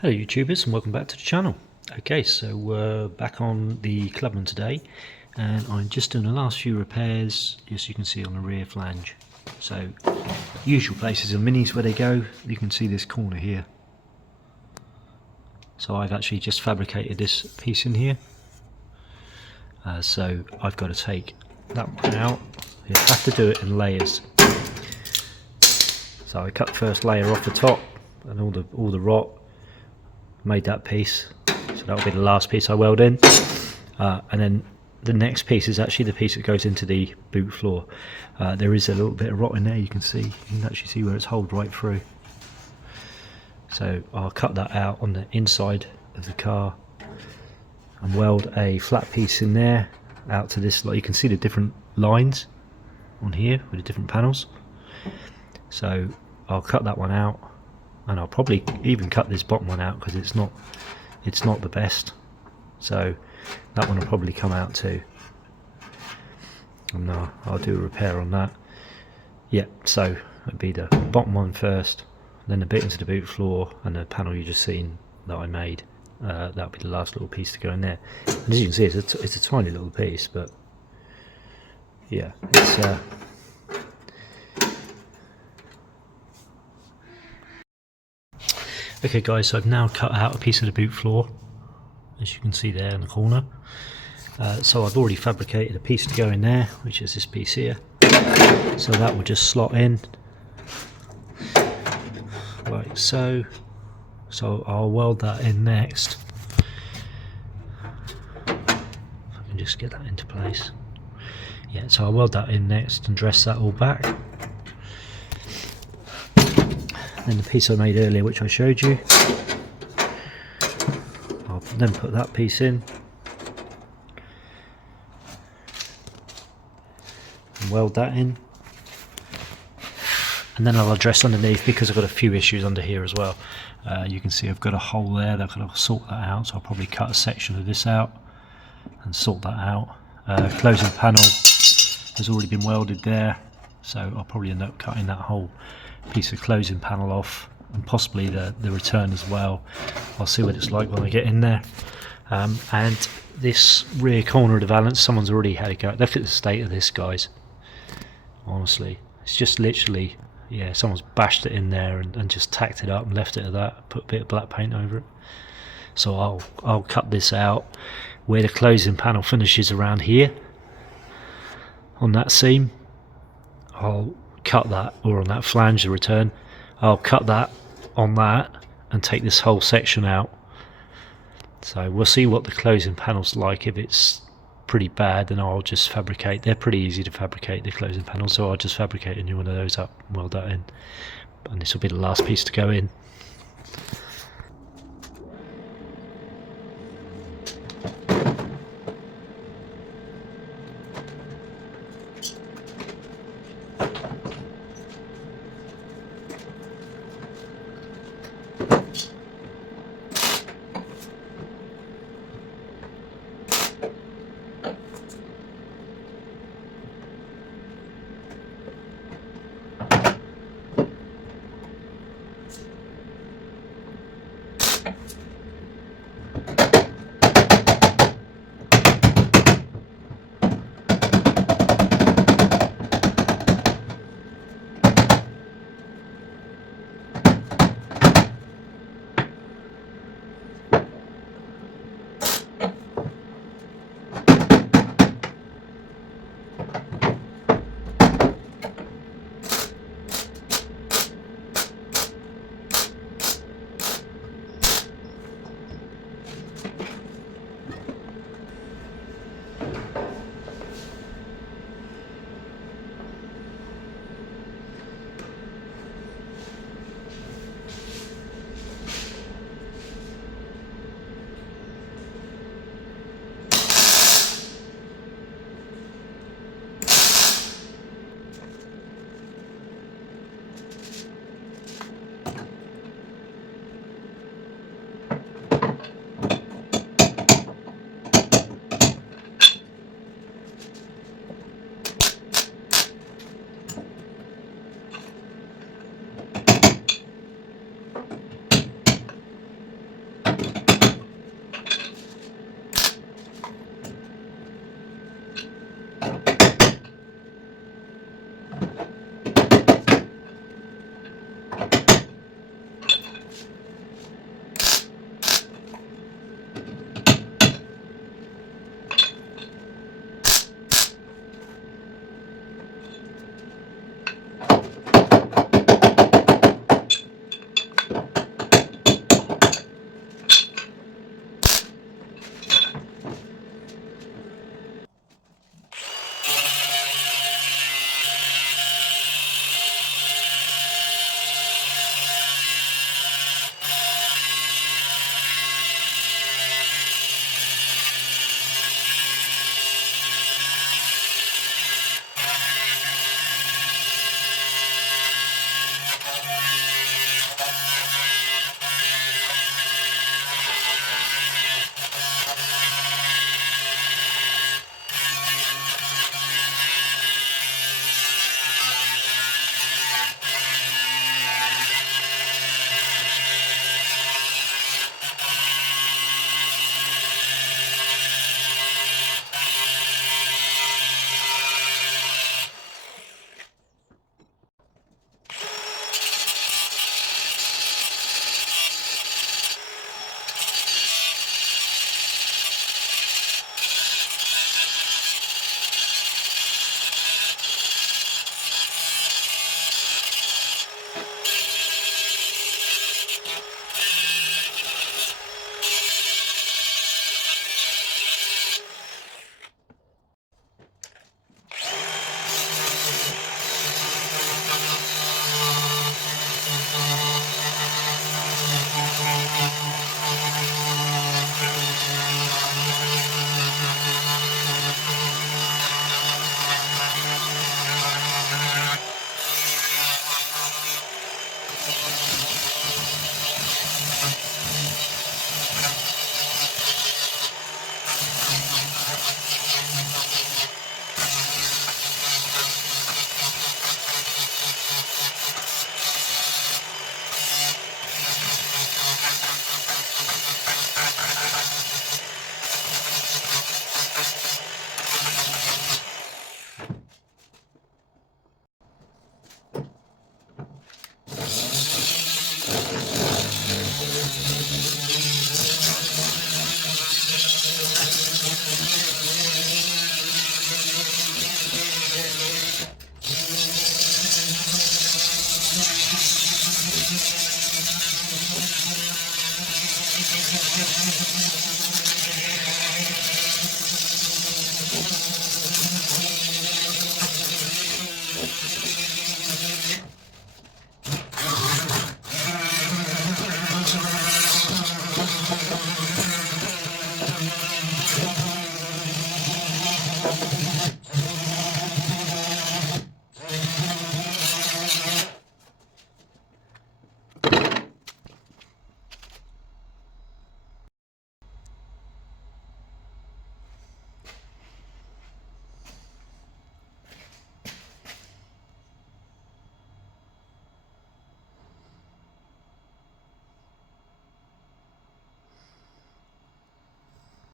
Hello YouTubers and welcome back to the channel. Okay, so we're back on the Clubman today and I'm just doing the last few repairs, as you can see, on the rear flange. So usual places of minis where they go, you can see this corner here. So I've actually just fabricated this piece in here. So I've got to take that one out. You have to do it in layers. So I cut the first layer off the top and all the rot. Made that piece, so that'll be the last piece I weld in, and then the next piece is actually the piece that goes into the boot floor. There is a little bit of rot in there, you can actually see where it's holed right through. So I'll cut that out on the inside of the car and weld a flat piece in there out to this. Like you can see the different lines on here with the different panels. So I'll cut that one out. And I'll probably even cut this bottom one out because it's not the best. So that one will probably come out too. And I'll do a repair on that. Yeah, so it'd be the bottom one first, then the bit into the boot floor, and the panel you just seen that I made. That'll be the last little piece to go in there. And as you can see, it's a tiny little piece, but yeah, it's. Okay guys, so I've now cut out a piece of the boot floor, as you can see there in the corner. So I've already fabricated a piece to go in there, which is this piece here. So that will just slot in, like so. So I'll weld that in next. If I can just get that into place. Yeah, so I'll weld that in next and dress that all back. Then the piece I made earlier, which I showed you, I'll then put that piece in and weld that in, and then I'll address underneath because I've got a few issues under here as well. You can see I've got a hole there that I've got to sort that out, so I'll probably cut a section of this out and sort that out. Closing panel has already been welded there, so I'll probably end up cutting that whole piece of closing panel off, and possibly the return as well. I'll see what it's like when I get in there. And this rear corner of the valance, someone's already had a go. Look at the state of this, guys. Honestly, it's just literally, yeah, someone's bashed it in there and just tacked it up and left it at that, put a bit of black paint over it. So I'll cut this out where the closing panel finishes around here on that seam. I'll cut that, or on that flange, the return, I'll cut that on that and take this whole section out. So we'll see what the closing panel's like. If it's pretty bad, then I'll just fabricate. They're pretty easy to fabricate, the closing panels, so I'll just fabricate a new one of those up and weld that in, and this will be the last piece to go in.